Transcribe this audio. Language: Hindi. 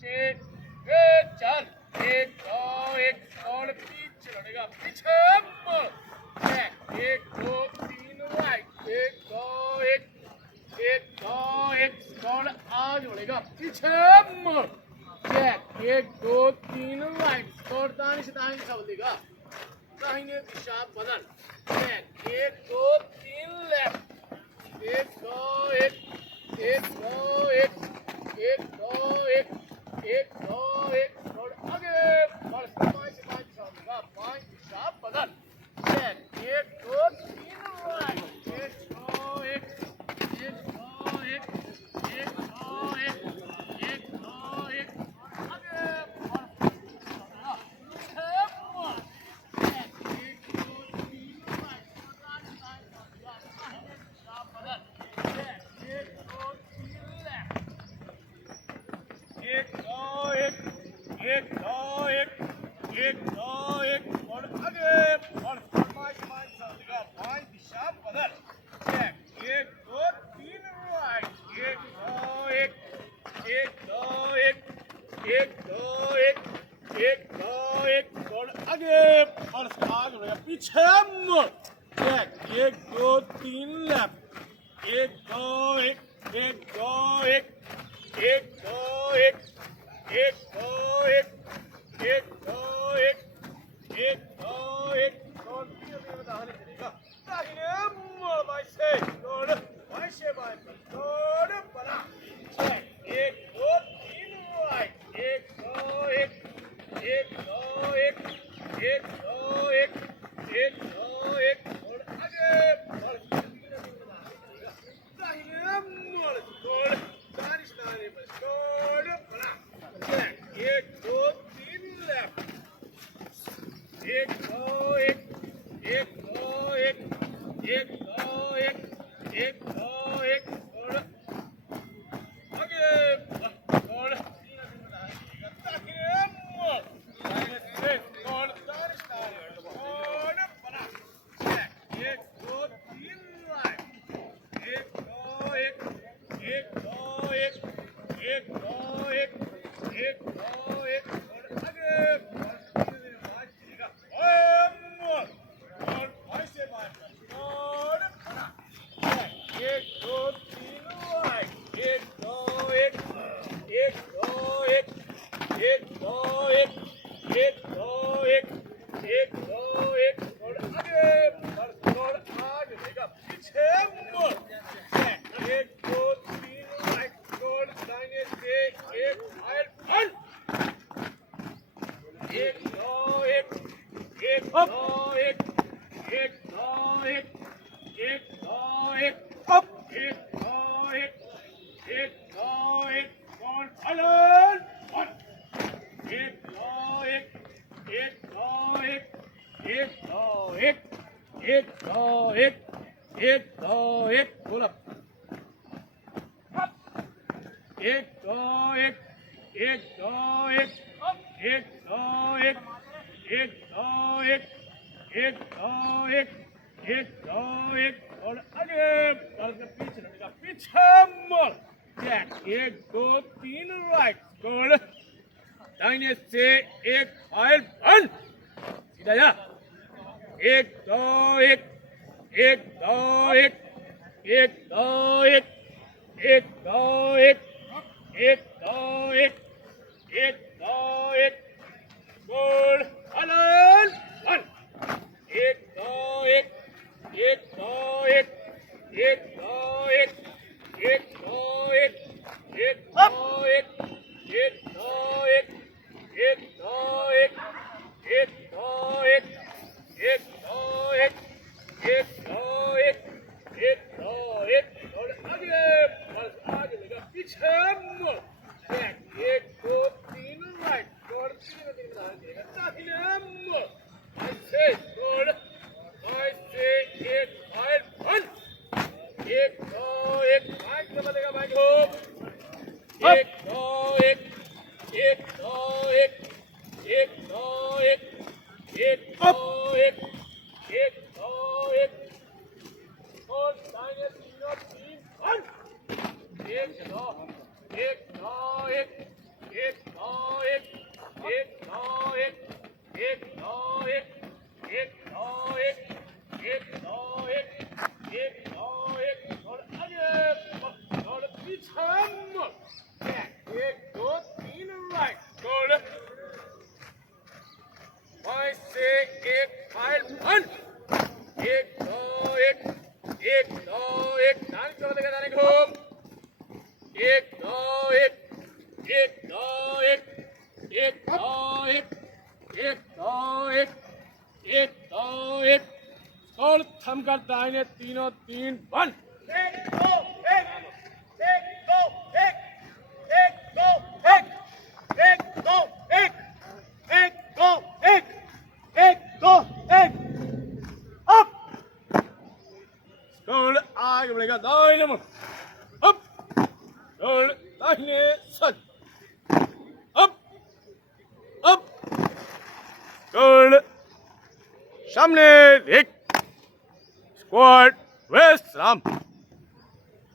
से चल, एक दो एक और पीछे लड़ेगा, पीछे मुड़, एक दो तीन राइट, एक दो एक और आज बढ़ेगा, पीछे मुड़, एक दो तीन राइट, और दाहिने से बोलेगा, दाहिने दिशा बदल, एक दो तीन लेफ्ट, एक दो एक और आगे बढ़, पाँच बोलेगा, पाँच दिशा बदल, एक दो तीन राइट, एक दो एक आगे बढ़, एक दो एक और आगे बढ़, पाँच दिशा बदल, एक दो तीन राइट, एक दो एक और आगे बढ़, आगे पीछे मुड़, एक दो तीन लेफ्ट, एक दो एक और दाहिने मुड़, वैसे दौड़ बना, एक दो तीन राइट, एक दो एक और आगे बढ़, दाहिने मुड़, दौड़, दाहिने दौड़ बना, एक दो तीन लेफ्ट, एक दो एक और आगे बढ़, दौड़, दाहिने मुड़, दाहिने से दौड़, दौड़ बना, एक दो तीन राइट, एक दो एक और आगे बढ़, एक दो तीन राइट, एक दो एक और आगे बढ़, दौड़, आगे बढ़ेगा, पीछे मुड़, एक दो तीन राइट, दौड़, दाहिने से एक दो एक और चलन, बोला, एक दो एक और आगे बढ़, पीछे लड़ेगा, पीछे मुड़, एक दो तीन राइट, दौड़, दाहिने से एक फाइल बंद, सीधा जा, एक दो एक बोल, हलन बंद, एक दो एक और आगे बढ़, आगे लगा, पीछे मुड़, एक एक दो एक एक दो एक एक दो एक एक दो एक एक दो एक एक दो एक और आगे और पीछे मुड़ एक दो तीन राइट गोल पांच से एक फाइल बंद एक दो एक डांस कर देगा जाने घूम एक दो एक एक दो एक एक दो एक एक दो एक एक दो एक और थम कर दाहिने तीनों तीन बंद एक दो एक एक दो एक एक दो एक एक दो एक एक दो एक एक दो एक अप स्कोर आगे बढ़ेगा दाहिने मुड़ अप स्कोर दाहिने सट अप अप स्कोर सामने एक स्क्वाड विश्राम